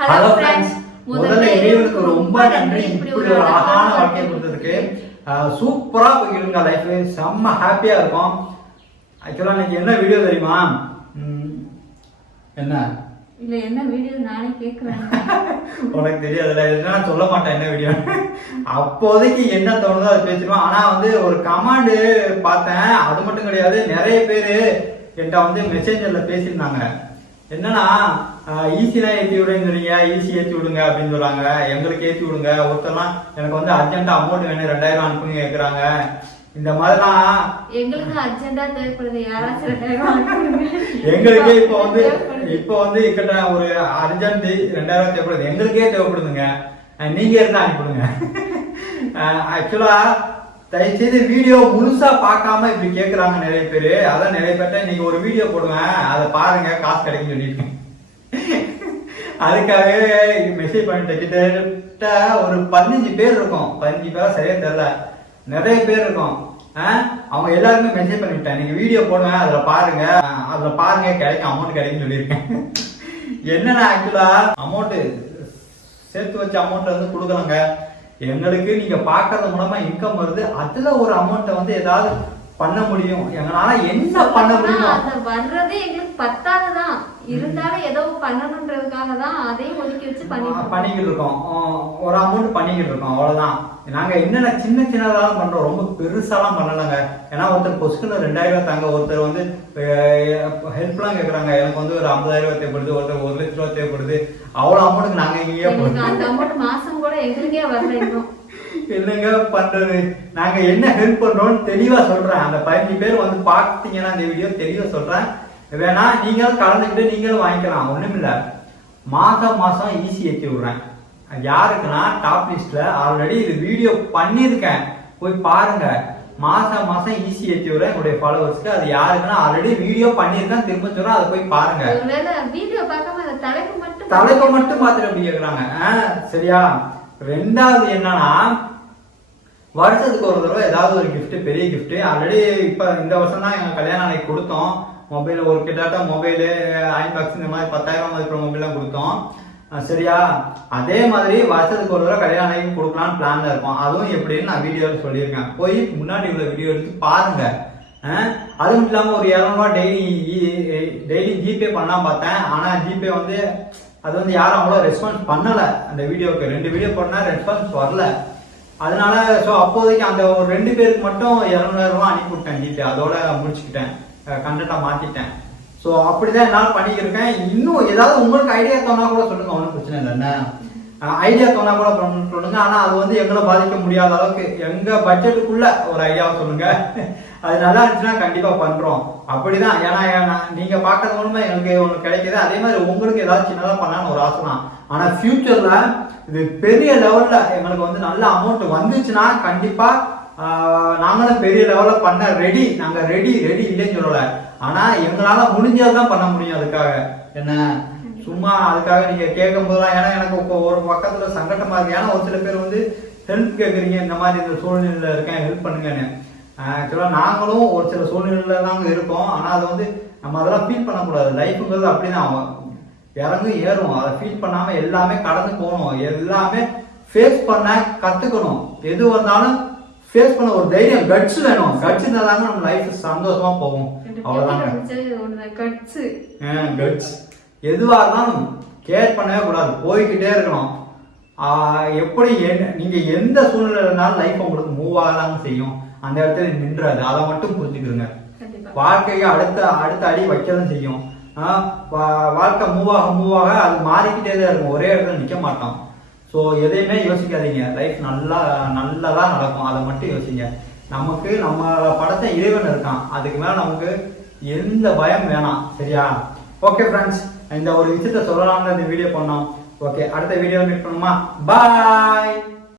Hello friends முதல்ல இறைவனுக்கு ரொம்ப நன்றி. இப்படி ஒரு அழகான வாழ்க்கையை கொடுத்ததுக்கு சூப்பரா போயிருங்க லைஃப் செம்ம ஹாப்பியா இருக்கும். ஆக்சுவலா இன்னைக்கு என்ன வீடியோ தெரியுமா? என்ன? இல்ல என்ன வீடியோ நானே கேக்குறேன். உனக்கு தெரியாதுல்ல நான் சொல்ல மாட்டேன் என்ன வீடியோ அப்போதைக்கு என்ன தோணுதோ அதை பேசிடுவோம். ஆனா வந்து ஒரு கமாண்டு பார்த்தேன். அது மட்டும் கிடையாது நிறைய பேர் என்கிட்ட வந்து மெசேஞ்சர்ல பேசியிருந்தாங்க. என்னன்னா ஈஸிலாம் ஏற்றி விடுன்னு சொன்னீங்க ஈஸி ஏற்றி விடுங்க அப்படின்னு சொல்றாங்க. எங்களுக்கு ஏற்றி விடுங்க. ஒருத்தர்லாம் எனக்கு வந்து அர்ஜென்ட்டா அமௌண்ட் வேணும் ரெண்டாயிரம் அனுப்புங்க கேட்குறாங்க இந்த மாதிரிலாம் எங்களுக்கு அர்ஜென்டா தேவைப்படுது. எங்களுக்கே இப்போ வந்து. இப்போ வந்து இக்கட்ட ஒரு அர்ஜென்ட் ரெண்டாயிரம் தேவைப்படுது. எங்களுக்கே தேவைப்படுதுங்க. நீங்க இருந்தா அனுப்பிடுங்க ஆக்சுவலா தயவுசெய்து வீடியோ முழுசா பார்க்காம இப்படி கேட்குறாங்க நிறைய பேர். அதான் நிறைய பேர்ட்ட நீங்க ஒரு வீடியோ போடுவேன் அதை பாருங்க காசு கிடைக்கும் சொல்லியிருக்கேன் அதுக்காகவே மெசேஜ் பண்ணிட்டு கிட்டத்தட்ட ஒரு பதினஞ்சு பேர் இருக்கும். பதினஞ்சு பேரா சரியா தெரியல. நிறைய பேர் இருக்கும். அவங்க எல்லாருமே மெசேஜ் பண்ணிவிட்டேன் நீங்க வீடியோ போடுவேன் அதுல பாருங்க. அதுல பாருங்க கிடைக்கும் அமௌண்ட் கிடைக்கும் சொல்லியிருக்கேன். என்னன்னா ஆக்சுவலா அமௌண்ட் சேர்த்து வச்ச அமௌண்ட் வந்து கொடுக்கலாங்க. எங்களுக்கு நீங்க பாக்குறது மூலமா இன்கம் வருது அதுல ஒரு அமௌண்ட்டை வந்து ஏதாவது பண்ண முடியும். எங்களால என்ன பண்ண முடியுமோ வர்றதே எங்களுக்கு பத்தாதுதான். இருந்தாலும் ஏதோ பண்ணணுன்றதுக்காக தான் அதையும் ஒதுக்கி வச்சு இருக்கோம். பண்ணிக்கிட்டு இருக்கோம். ஒரு அமௌண்ட் பண்ணிக்கிட்டு இருக்கோம் அவ்வளவுதான். நாங்க என்னென்ன சின்ன சின்னதாக பண்றோம் ரொம்ப பெருசாலாம் பண்ணலங்க. ஏன்னா ஒருத்தர் பொசுக்குன்னு ரெண்டாயிரம் ரூபாய் தாங்க ஒருத்தர் வந்து ஹெல்ப்லாம் கேக்குறாங்க. எனக்கு வந்து ஒரு ஐம்பதாயிரம் ரூபாய் தேவைப்படுது ஒருத்தர் ஒரு லட்ச ரூபாய் தேவைப்படுது. அவ்வளவு அமௌண்ட்டுக்கு நாங்க இங்கேயே எங்களுக்கு அந்த அமௌண்ட் மாசம் கூட எங்களுக்கே வரல இன்னும். என்னங்க பண்றது? நாங்க என்ன ஹெல்ப் பண்றோம்னு தெளிவா சொல்றேன். அந்த பதினஞ்சு பேர் வந்து பார்த்தீங்கன்னா இந்த வீடியோ தெளிவா சொல்றேன். வேணா நீங்களும் கலந்துக்கிட்டு நீங்களும் வாங்கிக்கலாம் ஒண்ணும் இல்ல மாசம் மாசம் ஈஸி ஏற்றி விடுறேன். அது யாருக்குன்னா டாப் லிஸ்ட்ல ஆல்ரெடி இது வீடியோ பண்ணியிருக்கேன். போய் பாருங்க. மாசம் மாசம் ஈஸி ஏற்றி விடுறேன் என்னுடைய ஃபாலோவர்ஸ்க்கு அது யாருக்குன்னா ஆல்ரெடி வீடியோ பண்ணியிருக்கேன். திரும்ப சொல்றேன் அதை போய் பாருங்க. ஒருவேளை வீடியோ பார்க்காம அந்த தலைப்பு மட்டும் தலைப்பை மட்டும் பார்த்துட்டு அப்படி கேக்குறாங்க ஆ, சரியா. ரெண்டாவது என்னன்னா வருஷத்துக்கு ஒரு தடவை ஏதாவது ஒரு கிஃப்ட் பெரிய கிஃப்ட் ஆல்ரெடி இப்போ இந்த வருஷம் தான் எங்க கல்யாண அன்னைக்கு கொடுத்தோம். மொபைல் ஒரு கிட்டத்தட்ட மொபைலு அயன் பாக்ஸ் இந்த மாதிரி பத்தாயிரம் மதிப்பு மொபைல்லாம் கொடுத்தோம். சரியா? அதே மாதிரி வருஷத்துக்கு ஒரு தடவை கல்யாண அன்னைக்கு கொடுக்கலாம்னு பிளான்ல இருக்கோம். அதுவும் எப்படின்னு நான் வீடியோவில் சொல்லியிருக்கேன். போய் முன்னாடி உள்ள வீடியோ எடுத்து பாருங்க. அது மட்டும் இல்லாமல் ஒரு இரநூறுவா daily daily GPay e, e, பண்ணலாம் பார்த்தேன். ஆனால் ஜிபே வந்து அது வந்து யாரும் அவ்வளோ ரெஸ்பான்ஸ் பண்ணலை. அந்த வீடியோவுக்கு ரெண்டு வீடியோ பண்ணா ரெஸ்பான்ஸ் வரல. அதனால ஸோ அப்போதைக்கு அந்த ஒரு ரெண்டு பேருக்கு மட்டும் இரநூறுவா அனுப்பிவிட்டேன் அனுப்பி விட்டேன் ஜிபே அதோட முடிச்சுக்கிட்டேன். கண்டென்ட்டாக மாற்றிட்டேன் ஸோ அப்படிதான் என்னால் பண்ணிக்கிருக்கேன் இன்னும் ஏதாவது உங்களுக்கு ஐடியா தோணா கூட சொல்லுங்க. ஒன்றும் பிரச்சனை இல்லைண்ணே ஐடியா தோணா கூட பண்ண சொல்லுங்க. ஆனால் அது வந்து எங்களை பாதிக்க முடியாத அளவுக்கு எங்கள் பட்ஜெட்டுக்குள்ள ஒரு ஐடியாவை சொல்லுங்க. அது நல்லா இருந்துச்சுன்னா கண்டிப்பா பண்றோம். அப்படிதான். ஏன்னா ஏன்னா நீங்க பாக்குறது மூலமா எங்களுக்கு ஒண்ணு கிடைக்குது. அதே மாதிரி உங்களுக்கு ஏதாவது சின்னதா பண்ணலாம்னு ஒரு ஆசை தான். ஆனா ஃபியூச்சர்ல இது பெரிய லெவல்ல எங்களுக்கு வந்து நல்ல அமௌண்ட் வந்துச்சுன்னா கண்டிப்பா நாங்களும் பெரிய லெவல்ல பண்ண ரெடி நாங்க ரெடி ரெடி இல்லைன்னு சொல்லல. ஆனா எங்களால முடிஞ்சதுதான் பண்ண முடியும் அதுக்காக. என்ன? சும்மா அதுக்காக நீங்க கேட்கும் போதெல்லாம் ஏன்னா எனக்கு ஒரு பக்கத்துல சங்கட்டமா இருக்கு. ஏன்னா ஒரு சில பேர் வந்து ஹெல்ப் கேட்குறீங்க. இந்த மாதிரி இந்த சூழ்நிலையில இருக்கேன் ஹெல்ப் பண்ணுங்கன்னு. ஆக்சுவலா நாங்களும் ஒரு சில சூழ்நிலையில தாங்க இருக்கோம். ஆனா அது வந்து நம்ம அதெல்லாம் ஃபீல் பண்ணக்கூடாது. லைஃப்ங்கிறது அப்படிதான் இறங்கும் ஏறும். அதை ஃபீல் பண்ணாம எல்லாமே கடந்து போகணும். எல்லாமே ஃபேஸ் பண்ண கத்துக்கணும். எது வந்தாலும் ஃபேஸ் பண்ண ஒரு தைரியம் கட்ஸ் வேணும். கட்ஸ் இருந்தாதாங்க நம்ம லைஃப் சந்தோஷமா போகும். அவ்வளவுதாங்க. கட்ஸு கட்ஸ் எதுவா இருந்தாலும் கேர் பண்ணவே கூடாது. போய்கிட்டே இருக்கணும். எப்படி நீங்க எந்த சூழ்நிலை இருந்தாலும் லைஃப் உங்களுக்கு மூவ் ஆகதாங்க செய்யும். அந்த இடத்துல நின்றாது அதை மட்டும் புரிஞ்சுக்கிறங்க வாழ்க்கையை அடுத்த அடுத்த அடி வைக்கதான் செய்யும். வாழ்க்கை மூவ் ஆக மூவ் ஆக அது மாறிக்கிட்டே தான் இருக்கும். ஒரே இடத்துல நிக்க மாட்டோம் ஸோ எதையுமே யோசிக்காதீங்க. லைஃப் நல்லா நல்லதா நடக்கும். அதை மட்டும் யோசிங்க. நமக்கு நம்ம படத்தை இறைவன் இருக்கான். அதுக்கு மேல நமக்கு எந்த பயம் வேணாம். சரியா? ஓகே ஃப்ரெண்ட்ஸ் இந்த ஒரு விஷயத்த சொல்லலாம்னு இந்த வீடியோ பண்ணோம். ஓகே அடுத்த வீடியோ மீட் பண்ணுமா பாய்